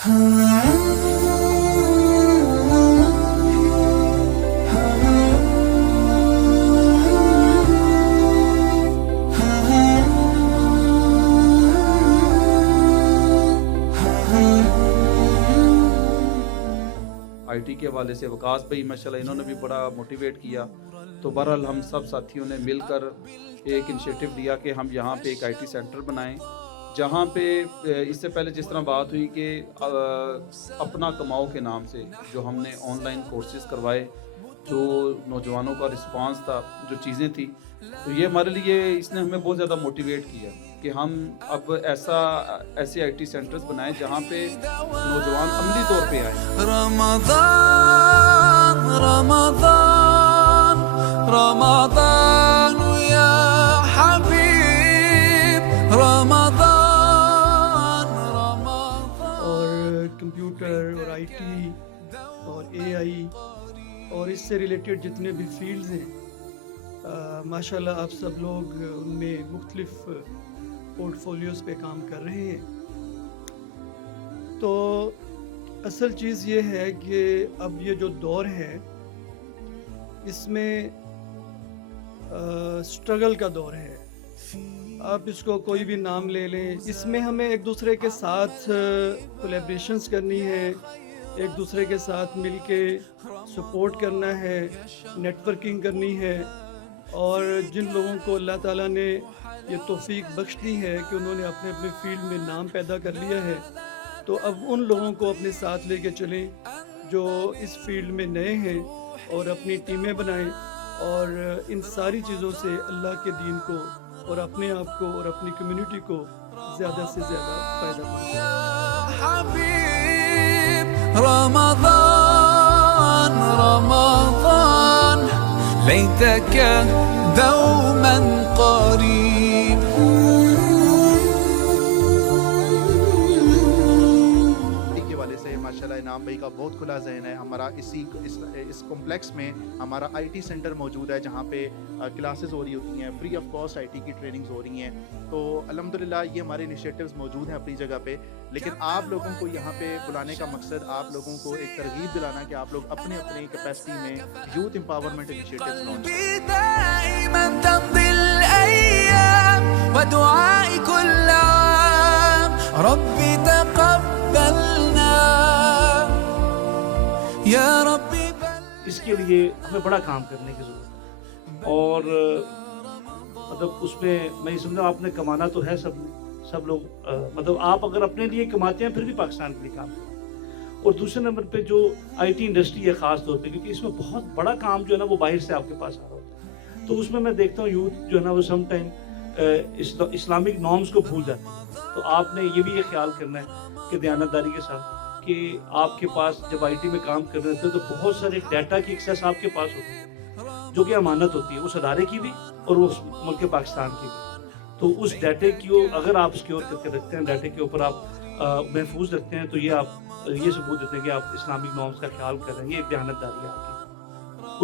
IT کے حوالے سے وقاص بھائی ماشاءاللہ انہوں نے بھی بڑا موٹیویٹ کیا. تو بہرحال ہم سب ساتھیوں نے مل کر ایک انیشیٹو لیا کہ ہم یہاں پہ ایک IT سینٹر بنائیں, جہاں پہ اس سے پہلے جس طرح بات ہوئی کہ اپنا کماؤ کے نام سے جو ہم نے آن لائن کورسز کروائے, جو نوجوانوں کا رسپانس تھا, جو چیزیں تھیں, تو یہ ہمارے لیے اس نے ہمیں بہت زیادہ موٹیویٹ کیا کہ ہم اب ایسے IT سینٹرز بنائیں جہاں پہ نوجوان عملی طور پہ آئیں. رمضان رمضان رمضان یا حبیب رمضان رمضان. اور کمپیوٹر اور IT اور AI اور اس سے ریلیٹڈ جتنے بھی فیلڈز ہیں, ماشاءاللہ آپ سب لوگ ان میں مختلف پورٹ فولیوز پہ کام کر رہے ہیں. تو اصل چیز یہ ہے کہ اب یہ جو دور ہے اس میں سٹرگل کا دور ہے. آپ اس کو کوئی بھی نام لے لیں, اس میں ہمیں ایک دوسرے کے ساتھ کولیبریشنز کرنی ہے, ایک دوسرے کے ساتھ مل کے سپورٹ کرنا ہے, نیٹ ورکنگ کرنی ہے. اور جن لوگوں کو اللہ تعالیٰ نے یہ توفیق بخش دی ہے کہ انہوں نے اپنے اپنے فیلڈ میں نام پیدا کر لیا ہے, تو اب ان لوگوں کو اپنے ساتھ لے کے چلیں جو اس فیلڈ میں نئے ہیں, اور اپنی ٹیمیں بنائیں اور ان ساری چیزوں سے اللہ کے دین کو اور اپنے آپ کو اور اپنی کمیونٹی کو زیادہ سے زیادہ فائدہ حبیب رمضان رمضان لیتک دوما قریب. ماشاءاللہ انعام بھائی کا بہت کھلا ذہن ہے. ہمارا اس کمپلیکس میں ہمارا IT سینٹر موجود ہے جہاں پہ کلاسز ہو رہی ہوتی ہیں, فری آف کاسٹ IT کی ٹریننگز ہو رہی ہیں. تو الحمدللہ یہ ہمارے انیشیٹوز موجود ہیں اپنی جگہ پہ, لیکن آپ لوگوں کو یہاں پہ بلانے کا مقصد آپ لوگوں کو ایک ترغیب دلانا کہ آپ لوگ اپنی اپنی کیپیسٹی میں یوتھ امپاورمنٹ انیشیٹوز لانچ کریں. دائما تمضي الأيام ودعائي كل عام ربي تقبلنا یا ربی. اس کے لیے ہمیں بڑا کام کرنے کی ضرورت ہے, اور مطلب اس میں میں یہ سمجھا آپ نے کمانا تو ہے سب لوگ, مطلب آپ اگر اپنے لیے کماتے ہیں پھر بھی پاکستان کے لیے کام کریں. اور دوسرے نمبر پہ جو IT انڈسٹری ہے خاص طور پہ, کیونکہ اس میں بہت بڑا کام جو ہے نا وہ باہر سے آپ کے پاس آ رہا ہوتا ہے, تو اس میں دیکھتا ہوں یوتھ جو ہے نا وہ سم ٹائم اسلامک نارمز کو بھول جاتے ہیں. تو آپ نے یہ بھی یہ خیال کرنا ہے کہ دیانتداری کے ساتھ کہ آپ کے پاس جب IT میں کام کر رہے تھے تو بہت سارے ڈیٹا کی ایکسیس آپ کے پاس ہوتی ہے جو کہ امانت ہوتی ہے اس ادارے کی بھی اور اس ملک پاکستان کی بھی. تو اس ڈیٹے کی اگر آپ سکیور کر کے رکھتے ہیں, ڈیٹے کے اوپر آپ محفوظ رکھتے ہیں, تو یہ آپ یہ ثبوت دیتے ہیں کہ آپ اسلامک نارمز کا خیال کر رہے ہیں. یہ ایک دیانتداری ہے آپ کی.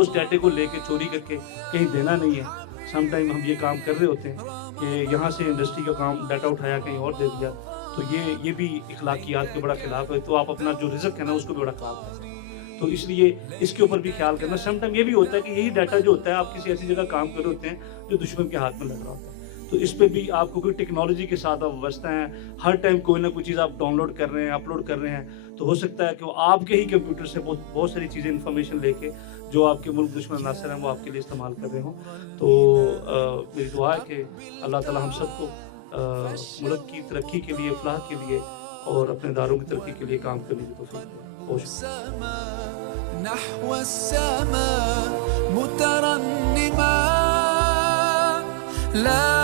اس ڈیٹے کو لے کے چوری کر کے کہیں دینا نہیں ہے. سم ٹائم ہم یہ کام کر رہے ہوتے ہیں کہ یہاں سے انڈسٹری کا کام ڈیٹا اٹھایا کہیں اور دے دیا, تو یہ بھی اخلاقیات کے بڑا خلاف ہے. تو آپ اپنا جو رزق ہے نا اس کو بھی بڑا خراب کرتے ہیں. تو اس لیے اس کے اوپر بھی خیال کرنا. سم ٹائم یہ بھی ہوتا ہے کہ یہی ڈیٹا جو ہوتا ہے آپ کسی ایسی جگہ کام کر رہے ہوتے ہیں جو دشمن کے ہاتھ میں لگ رہا ہوتا ہے, تو اس پہ بھی آپ کو کوئی ٹیکنالوجی کے ساتھ آپ وابستہ ہیں, ہر ٹائم کوئی نہ کوئی چیز آپ ڈاؤن لوڈ کر رہے ہیں, اپلوڈ کر رہے ہیں, تو ہو سکتا ہے کہ وہ آپ کے ہی کمپیوٹر سے بہت ساری چیزیں انفارمیشن لے کے جو آپ کے ملک دشمن عناصر ہیں وہ آپ کے لیے استعمال کر رہے ہوں. تو میری دعا ہے کہ اللہ تعالی ہم سب کو ملک کی ترقی کے لیے, فلاح کے لیے اور اپنے اداروں کی ترقی کے لیے کام کرنے کی توفیق دے. نحو السماء مترنما لا